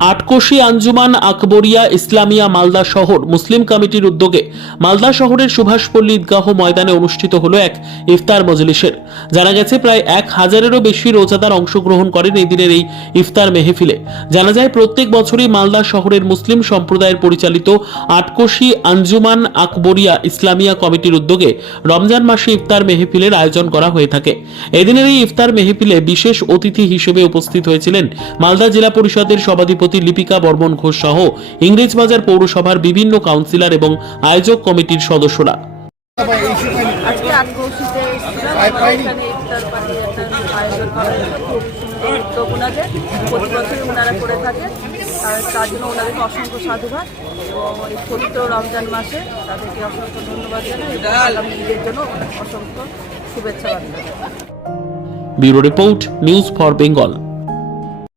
আটকোশি আঞ্জুমান আকবরিয়া ইসলামিয়া মালদা শহর মুসলিম কমিটির উদ্যোগে মালদা শহরের সুভাষপল্লী ঈদগাহ ময়দানে অনুষ্ঠিত হলো এক ইফতার মজলিসের। জানা গেছে প্রায় এক হাজারেরও বেশি রোজাদার অংশগ্রহণ করেন এই দিনের এই ইফতার মেহফিলে। জানা যায়, প্রত্যেক বছরই মালদা শহরের মুসলিম সম্প্রদায়ের পরিচালিত আটকোশি আঞ্জুমান আকবরিয়া ইসলামিয়া কমিটির উদ্যোগে রমজান মাসে ইফতার মেহফিলের আয়োজন করা হয়ে থাকে। এদিনের এই ইফতার মেহফিলে বিশেষ অতিথি হিসেবে উপস্থিত হয়েছিলেন মালদা জেলা পরিষদের সভাধিপতি লিপিকা বর্মন ঘোষ সহ ইংরেজবাজার পৌরসভার বিভিন্ন কাউন্সিলর এবং আয়োজক কমিটির সদস্যরা। আজকে আটকৌশিতে এসেছিলাম আমরা এখানে ইফতার পার্টি একটা আয়োজন করা হয়েছে খুব সুন্দর উদ্যোগ ওনাদের প্রতি বছরই ওনারা করে থাকেন তার জন্য ওনাদেরকে অসংখ্য সাধুবাদ। এবং এই পবিত্র রমজান মাসে তাদেরকে অসংখ্য ধন্যবাদ জানাই এবং আগামী ঈদের জন্য অসংখ্য শুভেচ্ছা বার্তা। Bureau report news for Bengal.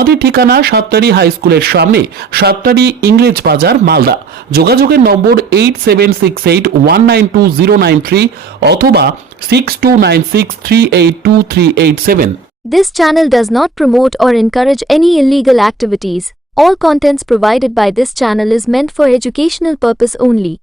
আমাদের ঠিকানা সাতটারি হাই স্কুলের সামনে সাতটারি ইংরেজ বাজার মালদা যোগাযোগের নম্বর eight seven six eight one nine two zero nine three অথবা six two nine six three eight two three eight seven This channel does not promote or encourage any illegal activities. All contents provided by this channel is meant for educational purpose only.